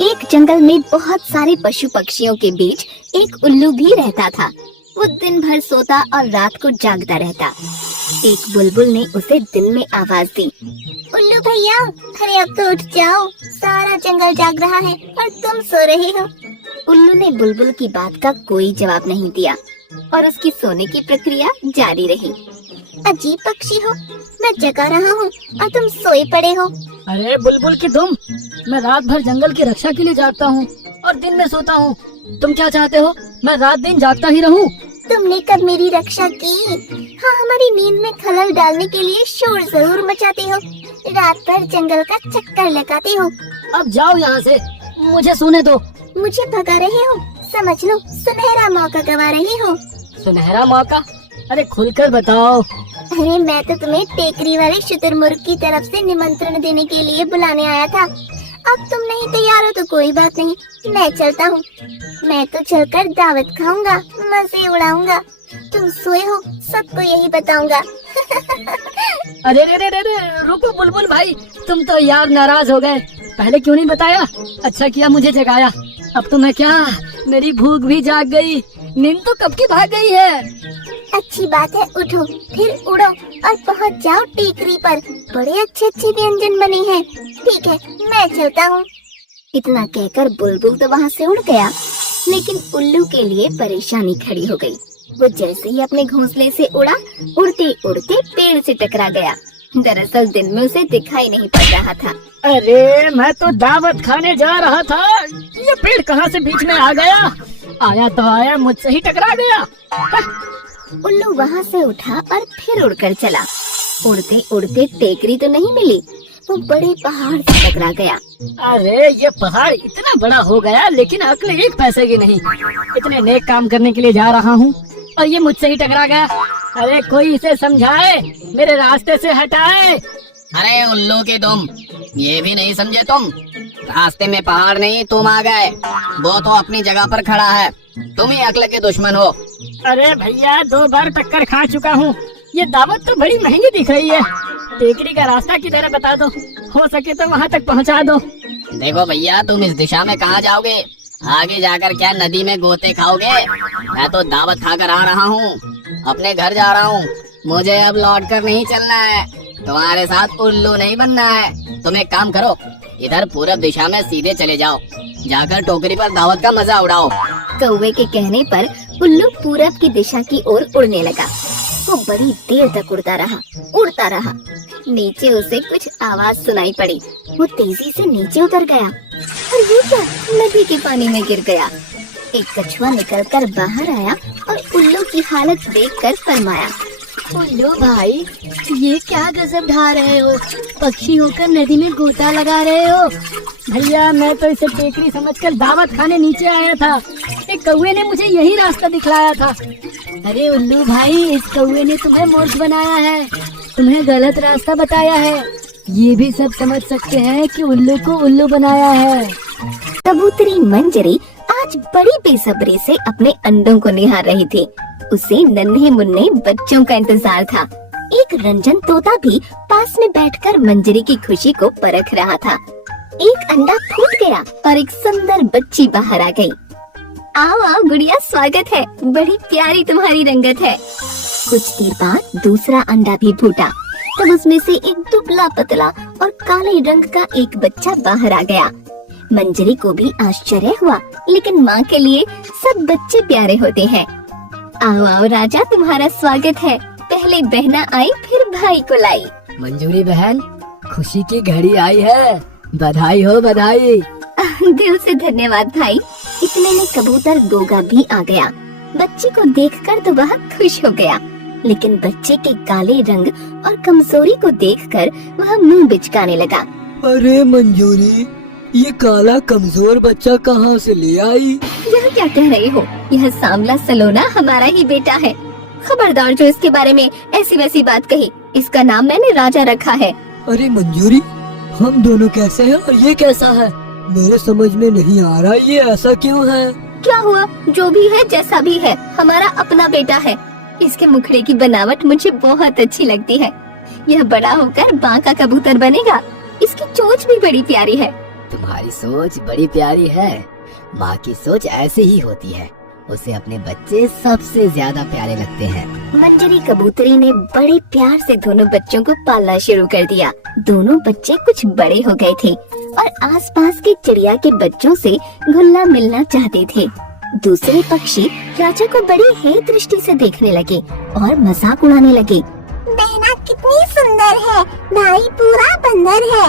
एक जंगल में बहुत सारे पशु पक्षियों के बीच एक उल्लू भी रहता था। वो दिन भर सोता और रात को जागता रहता। एक बुलबुल ने उसे दिन में आवाज दी, उल्लू भैया, अरे अब तो उठ जाओ, सारा जंगल जाग रहा है और तुम सो रहे हो। उल्लू ने बुलबुल की बात का कोई जवाब नहीं दिया और उसकी सोने की प्रक्रिया जारी रही। अजीब पक्षी हो, मैं जगा रहा हूँ और तुम सोए पड़े हो। अरे बुलबुल की दुम, मैं रात भर जंगल की रक्षा के लिए जागता हूँ और दिन में सोता हूँ। तुम क्या चाहते हो, मैं रात दिन जागता ही रहूँ? तुमने कब मेरी रक्षा की? हाँ, हमारी नींद में खलल डालने के लिए शोर जरूर मचाते हो, रात भर जंगल का चक्कर लगाते हो। अब जाओ यहाँ से, मुझे सोने दो। मुझे भगा रहे हो? समझ लो सुनहरा मौका गवा रहे हो। सुनहरा मौका? अरे खुलकर बताओ। अरे मैं तो तुम्हें टेकरी वाले शुतुरमुर्ग की तरफ से निमंत्रण देने के लिए बुलाने आया था। अब तुम नहीं तैयार हो तो कोई बात नहीं, मैं चलता हूँ। मैं तो चलकर दावत खाऊंगा, मजे उड़ाऊंगा। तुम सोए हो, सबको यही बताऊंगा। अरे रे रे रे रे, रुको बुलबुल भाई, तुम तो यार नाराज हो गए। पहले क्यों नहीं बताया? अच्छा किया मुझे जगाया। अब तो मैं क्या, मेरी भूख भी जाग गई, नींद तो कब की भाग गई है। अच्छी बात है, उठो फिर उड़ो और पहुंच जाओ टेकरी पर। बड़े अच्छे अच्छे व्यंजन बने हैं। ठीक है, मैं चलता हूँ। इतना कहकर बुलबुल तो वहाँ से उड़ गया, लेकिन उल्लू के लिए परेशानी खड़ी हो गई। वो जैसे ही अपने घोंसले से उड़ा, उड़ते उड़ते पेड़ से टकरा गया। दरअसल दिन में उसे दिखाई नहीं पड़ रहा था। अरे मैं तो दावत खाने जा रहा था, ये पेड़ कहाँ से बीच में आ गया? आया तो आया, मुझसे ही टकरा गया। उल्लू वहाँ से उठा और फिर उड़कर चला। उड़ते उड़ते टेकरी तो नहीं मिली, वो बड़े पहाड़ से टकरा गया। अरे ये पहाड़ इतना बड़ा हो गया, लेकिन अक्ल एक पैसे की नहीं। इतने नेक काम करने के लिए जा रहा हूँ और ये मुझसे ही टकरा गया। अरे कोई इसे समझाए, मेरे रास्ते से हटाए। अरे उल्लू की तुम, ये भी नहीं समझे तुम? रास्ते में पहाड़ नहीं, तुम आ गए। वो तो अपनी जगह पर खड़ा है, तुम ही अक्ल के दुश्मन हो। अरे भैया, 2 बार टक्कर खा चुका हूँ। ये दावत तो बड़ी महंगी दिख रही है। टेकरी का रास्ता किधर बता दो, हो सके तो वहाँ तक पहुँचा दो। देखो भैया, तुम इस दिशा में कहाँ जाओगे? आगे जाकर क्या नदी में गोते खाओगे? मैं तो दावत खाकर आ रहा हूँ, अपने घर जा रहा हूँ। मुझे अब लौट कर नहीं चलना है, तुम्हारे साथ उल्लू नहीं बनना है। तुम एक काम करो, इधर पूरब दिशा में सीधे चले जाओ, जाकर टोकरी पर दावत का मजा उड़ाओ। कौवे के कहने पर उल्लू पूरब की दिशा की ओर उड़ने लगा। वो बड़ी देर तक उड़ता रहा। नीचे उसे कुछ आवाज सुनाई पड़ी। वो तेजी से नीचे उतर गया और ये क्या, नदी के पानी में गिर गया। एक कछुआ निकलकर बाहर आया और उल्लू की हालत देखकर फरमाया, उल्लू भाई, ये क्या गजब ढा रहे हो? पक्षी होकर नदी में गोता लगा रहे हो? भैया मैं तो इसे टेकरी समझकर दावत खाने नीचे आया था। एक कौवे ने मुझे यही रास्ता दिखलाया था। अरे उल्लू भाई, इस कौवे ने तुम्हें मूर्ख बनाया है, तुम्हें गलत रास्ता बताया है। ये भी सब समझ सकते हैं कि उल्लू को उल्लू बनाया है। कबूतरी मंजरी आज बड़ी बेसब्री से अपने अंडों को निहार रही थी। उसे नन्हे मुन्ने बच्चों का इंतजार था। एक रंजन तोता भी पास में बैठकर मंजरी की खुशी को परख रहा था। एक अंडा फूट गया और एक सुंदर बच्ची बाहर आ गई। आओ आओ गुड़िया, स्वागत है, बड़ी प्यारी तुम्हारी रंगत है। कुछ देर बाद दूसरा अंडा भी फूटा, तब उसमें से एक दुबला पतला और काले रंग का एक बच्चा बाहर आ गया। मंजरी को भी आश्चर्य हुआ, लेकिन माँ के लिए सब बच्चे प्यारे होते हैं। आओ आओ राजा, तुम्हारा स्वागत है। पहले बहना आई, फिर भाई को लाई। मंजूरी बहन, खुशी की घड़ी आई है, बधाई हो बधाई। दिल से धन्यवाद भाई। इतने में कबूतर गोगा भी आ गया। बच्चे को देखकर तो वह खुश हो गया, लेकिन बच्चे के काले रंग और कमजोरी को देखकर वह मुंह बिचकाने लगा। अरे मंजूरी, ये काला कमजोर बच्चा कहाँ से ले आई? यह क्या कह रहे हो? यह सांवला सलोना हमारा ही बेटा है। खबरदार जो इसके बारे में ऐसी वैसी बात कही। इसका नाम मैंने राजा रखा है। अरे मंजूरी, हम दोनों कैसे हैं और ये कैसा है? मेरे समझ में नहीं आ रहा, ये ऐसा क्यों है? क्या हुआ, जो भी है जैसा भी है, हमारा अपना बेटा है। इसके मुखड़े की बनावट मुझे बहुत अच्छी लगती है। यह बड़ा होकर बांका कबूतर बनेगा। इसकी चोंच भी बड़ी प्यारी है। तुम्हारी सोच बड़ी प्यारी है। माँ की सोच ऐसी ही होती है, उसे अपने बच्चे सबसे ज्यादा प्यारे लगते हैं। मंजरी कबूतरी ने बड़े प्यार से दोनों बच्चों को पालना शुरू कर दिया। दोनों बच्चे कुछ बड़े हो गए थे और आसपास के चिड़िया के बच्चों से घुलना मिलना चाहते थे। दूसरे पक्षी राजा को बड़ी हेय दृष्टि से देखने लगे और मजाक उड़ाने लगे। बहना कितनी सुंदर है, भाई पूरा बंदर है।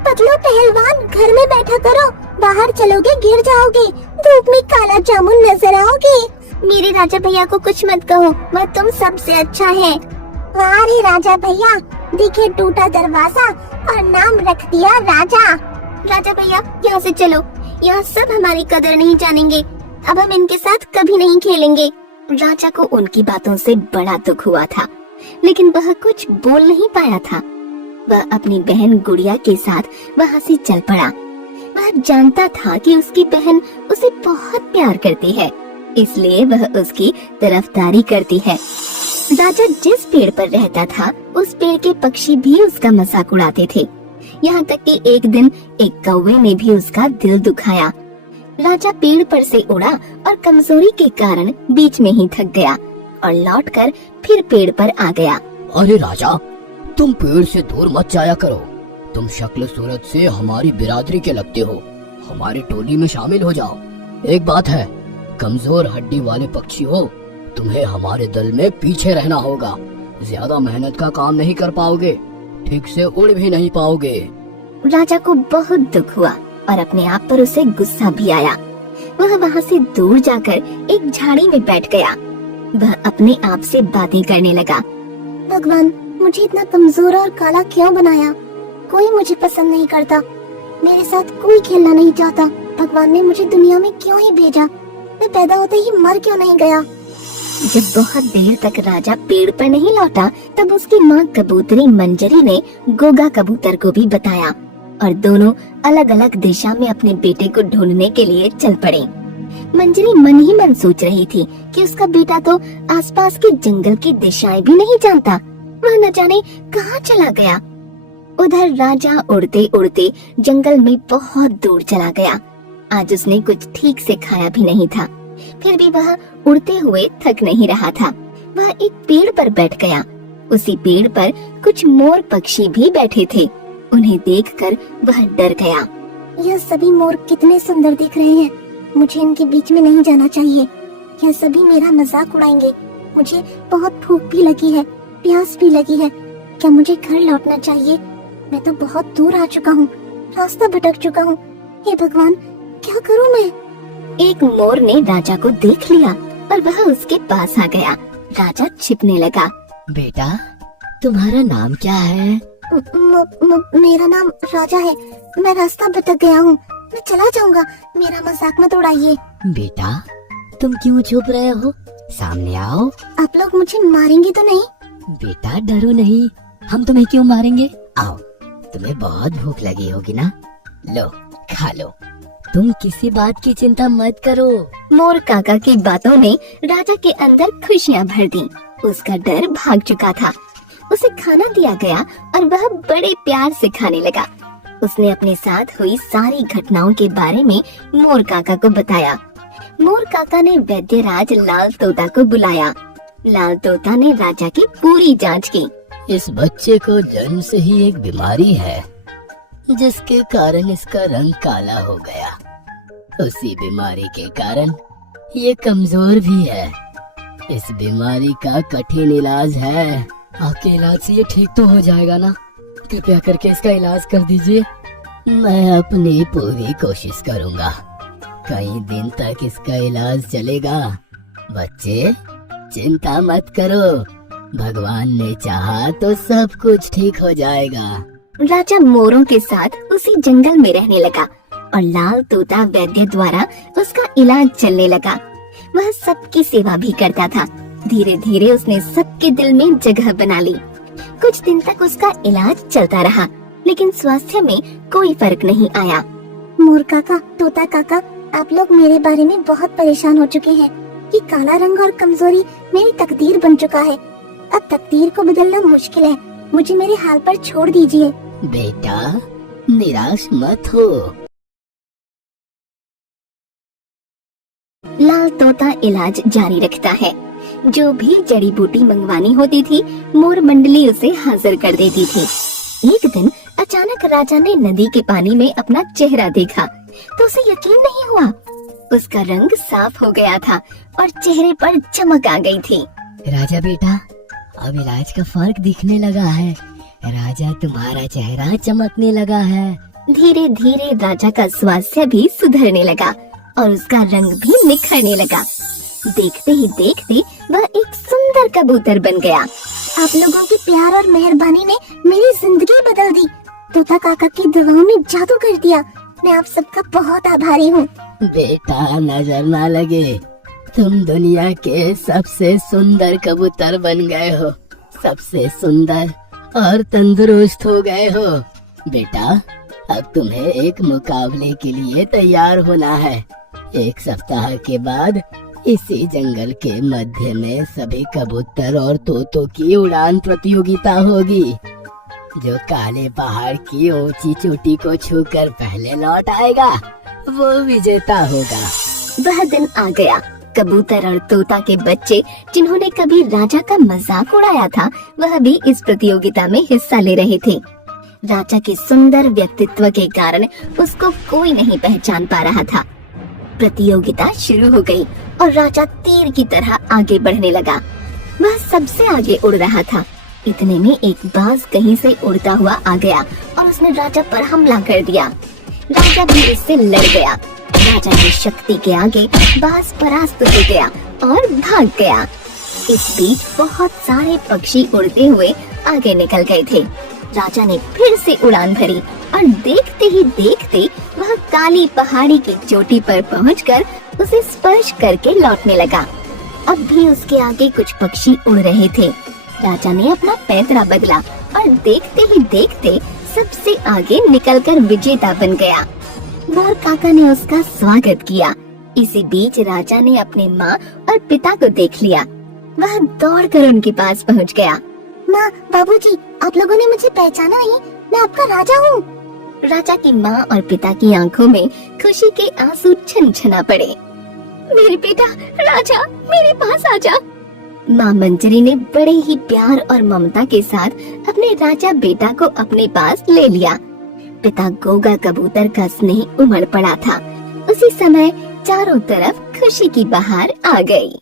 पतलू पहलवान घर में बैठा करो, बाहर चलोगे गिर जाओगे, धूप में काला जामुन नजर आओगे। मेरे राजा भैया को कुछ मत कहो, वह तुम सबसे अच्छा है। वाह रे राजा भैया, दिखे टूटा दरवाजा और नाम रख दिया राजा। राजा भैया यहाँ से चलो, यहाँ सब हमारी कदर नहीं जानेंगे, अब हम इनके साथ कभी नहीं खेलेंगे। राजा को उनकी बातों से बड़ा दुख हुआ था, लेकिन वह कुछ बोल नहीं पाया था। वह अपनी बहन गुड़िया के साथ वहाँ से चल पड़ा। वह जानता था कि उसकी बहन उसे बहुत प्यार करती है, इसलिए वह उसकी तरफदारी करती है। राजा जिस पेड़ पर रहता था, उस पेड़ के पक्षी भी उसका मजाक उड़ाते थे। यहाँ तक कि एक दिन एक कौवे ने भी उसका दिल दुखाया। राजा पेड़ पर से उड़ा और कमजोरी के कारण बीच में ही थक गया और लौटकर फिर पेड़ पर आ गया। अरे राजा, तुम पेड़ से दूर मत जाया करो। तुम शक्ल सूरत से हमारी बिरादरी के लगते हो, हमारी टोली में शामिल हो जाओ। एक बात है, कमजोर हड्डी वाले पक्षी हो, तुम्हें हमारे दल में पीछे रहना होगा। ज्यादा मेहनत का काम नहीं कर पाओगे, ठीक से उड़ भी नहीं पाओगे। राजा को बहुत दुख हुआ और अपने आप पर उसे गुस्सा भी आया। वह वहाँ से दूर जाकर एक झाड़ी में बैठ गया। वह अपने आप से बातें करने लगा। भगवान, मुझे इतना कमजोर और काला क्यों बनाया? कोई मुझे पसंद नहीं करता, मेरे साथ कोई खेलना नहीं चाहता। भगवान ने मुझे दुनिया में क्यों ही भेजा? मैं पैदा होते ही मर क्यों नहीं गया? जब बहुत देर तक राजा पेड़ पर नहीं लौटा, तब उसकी माँ कबूतरी मंजरी ने गोगा कबूतर को भी बताया और दोनों अलग अलग दिशा में अपने बेटे को ढूंढने के लिए चल पड़े। मंजरी मन ही मन सोच रही थी कि उसका बेटा तो आसपास के जंगल की दिशाएं भी नहीं जानता, वह न जाने कहाँ चला गया। उधर राजा उड़ते उड़ते जंगल में बहुत दूर चला गया। आज उसने कुछ ठीक से खाया भी नहीं था, फिर भी वह उड़ते हुए थक नहीं रहा था। वह एक पेड़ पर बैठ गया। उसी पेड़ पर कुछ मोर पक्षी भी बैठे थे। उन्हें देखकर वह डर गया। यह सभी मोर कितने सुंदर दिख रहे हैं, मुझे इनके बीच में नहीं जाना चाहिए। यह सभी मेरा मजाक उड़ाएंगे। मुझे बहुत भूख भी लगी है, प्यास भी लगी है। क्या मुझे घर लौटना चाहिए? मैं तो बहुत दूर आ चुका हूँ, रास्ता भटक चुका हूँ। हे भगवान, क्या करूँ मैं? एक मोर ने राजा को देख लिया और वह उसके पास आ गया। राजा छिपने लगा। बेटा, तुम्हारा नाम क्या है? मेरा नाम राजा है। मैं रास्ता भटक गया हूँ, मैं चला जाऊंगा, मेरा मजाक मत उड़ाइए। बेटा, तुम क्यों छुप रहे हो? सामने आओ। आप लोग मुझे मारेंगे तो नहीं? बेटा डरो नहीं, हम तुम्हें क्यों मारेंगे? आओ, तुम्हें बहुत भूख लगी होगी ना, लो खा लो। तुम किसी बात की चिंता मत करो। मोर काका की बातों ने राजा के अंदर खुशियाँ भर दी। उसका डर भाग चुका था। उसे खाना दिया गया और वह बड़े प्यार से खाने लगा। उसने अपने साथ हुई सारी घटनाओं के बारे में मोर काका को बताया। मोर काका ने वैद्यराज लाल तोता को बुलाया। लाल तोता ने राजा की पूरी जांच की। इस बच्चे को जन्म से ही एक बीमारी है, जिसके कारण इसका रंग काला हो गया। उसी बीमारी के कारण ये कमजोर भी है। इस बीमारी का कठिन इलाज है। आपके इलाज से ये ठीक तो हो जाएगा ना? कृपया करके इसका इलाज कर दीजिए। मैं अपनी पूरी कोशिश करूंगा, कई दिन तक इसका इलाज चलेगा। बच्चे चिंता मत करो, भगवान ने चाहा तो सब कुछ ठीक हो जाएगा। राजा मोरों के साथ उसी जंगल में रहने लगा और लाल तोता वैद्य द्वारा उसका इलाज चलने लगा। वह सबकी सेवा भी करता था। धीरे धीरे उसने सबके दिल में जगह बना ली। कुछ दिन तक उसका इलाज चलता रहा, लेकिन स्वास्थ्य में कोई फर्क नहीं आया। मोर काका, तोता काका, आप लोग मेरे बारे में बहुत परेशान हो चुके हैं कि काला रंग और कमजोरी मेरी तकदीर बन चुका है। अब तकदीर को बदलना मुश्किल है, मुझे मेरे हाल पर छोड़ दीजिए। बेटा निराश मत हो, लाल तोता इलाज जारी रखता है। जो भी जड़ी बूटी मंगवानी होती थी, मोर मंडली उसे हाजिर कर देती थी। एक दिन अचानक राजा ने नदी के पानी में अपना चेहरा देखा तो उसे यकीन नहीं हुआ। उसका रंग साफ हो गया था और चेहरे पर चमक आ गई थी। राजा बेटा, अब इलाज का फर्क दिखने लगा है। राजा, तुम्हारा चेहरा चमकने लगा है। धीरे धीरे राजा का स्वास्थ्य भी सुधरने लगा और उसका रंग भी निखरने लगा। देखते ही देखते वह एक सुंदर कबूतर बन गया। आप लोगों के प्यार और मेहरबानी ने मेरी जिंदगी बदल दी। तोता काका की दुआओं ने जादू कर दिया। मैं आप सबका बहुत आभारी हूँ। बेटा, नजर ना लगे, तुम दुनिया के सबसे सुंदर कबूतर बन गए हो। सबसे सुंदर और तंदुरुस्त हो गए हो। बेटा, अब तुम्हें एक मुकाबले के लिए तैयार होना है। 1 सप्ताह के बाद इसी जंगल के मध्य में सभी कबूतर और तोतों की उड़ान प्रतियोगिता होगी। जो काले पहाड़ की ऊंची चोटी को छूकर पहले लौट आएगा, वो विजेता होगा। वह दिन आ गया। कबूतर और तोता के बच्चे जिन्होंने कभी राजा का मजाक उड़ाया था, वह भी इस प्रतियोगिता में हिस्सा ले रहे थे। राजा के सुंदर व्यक्तित्व के कारण उसको कोई नहीं पहचान पा रहा था। प्रतियोगिता शुरू हो गई और राजा तीर की तरह आगे बढ़ने लगा। वह सबसे आगे उड़ रहा था। इतने में एक बाज कहीं से उड़ता हुआ आ गया और उसने राजा पर हमला कर दिया। राजा भी इससे लड़ गया। राजा की शक्ति के आगे बाज परास्त हो गया और भाग गया। इस बीच बहुत सारे पक्षी उड़ते हुए आगे निकल गए थे। राजा ने फिर से उड़ान भरी और देखते ही देखते वह काली पहाड़ी की चोटी पर पहुंचकर उसे स्पर्श करके लौटने लगा। अब भी उसके आगे कुछ पक्षी उड़ रहे थे। राजा ने अपना पैतरा बदला और देखते ही देखते सबसे आगे निकलकर विजेता बन गया। मोर काका ने उसका स्वागत किया। इसी बीच राजा ने अपने माँ और पिता को देख लिया। वह दौड़कर उनके पास पहुँच गया। माँ, बाबूजी, आप लोगों ने मुझे पहचाना नहीं? मैं आपका राजा हूँ। राजा की माँ और पिता की आंखों में खुशी के आंसू छनछना पड़े। मेरे बेटा राजा, मेरे पास आजा। माँ मंजरी ने बड़े ही प्यार और ममता के साथ अपने राजा बेटा को अपने पास ले लिया। पिता गोगा कबूतर का स्नेह उमड़ पड़ा था। उसी समय चारों तरफ खुशी की बहार आ गई।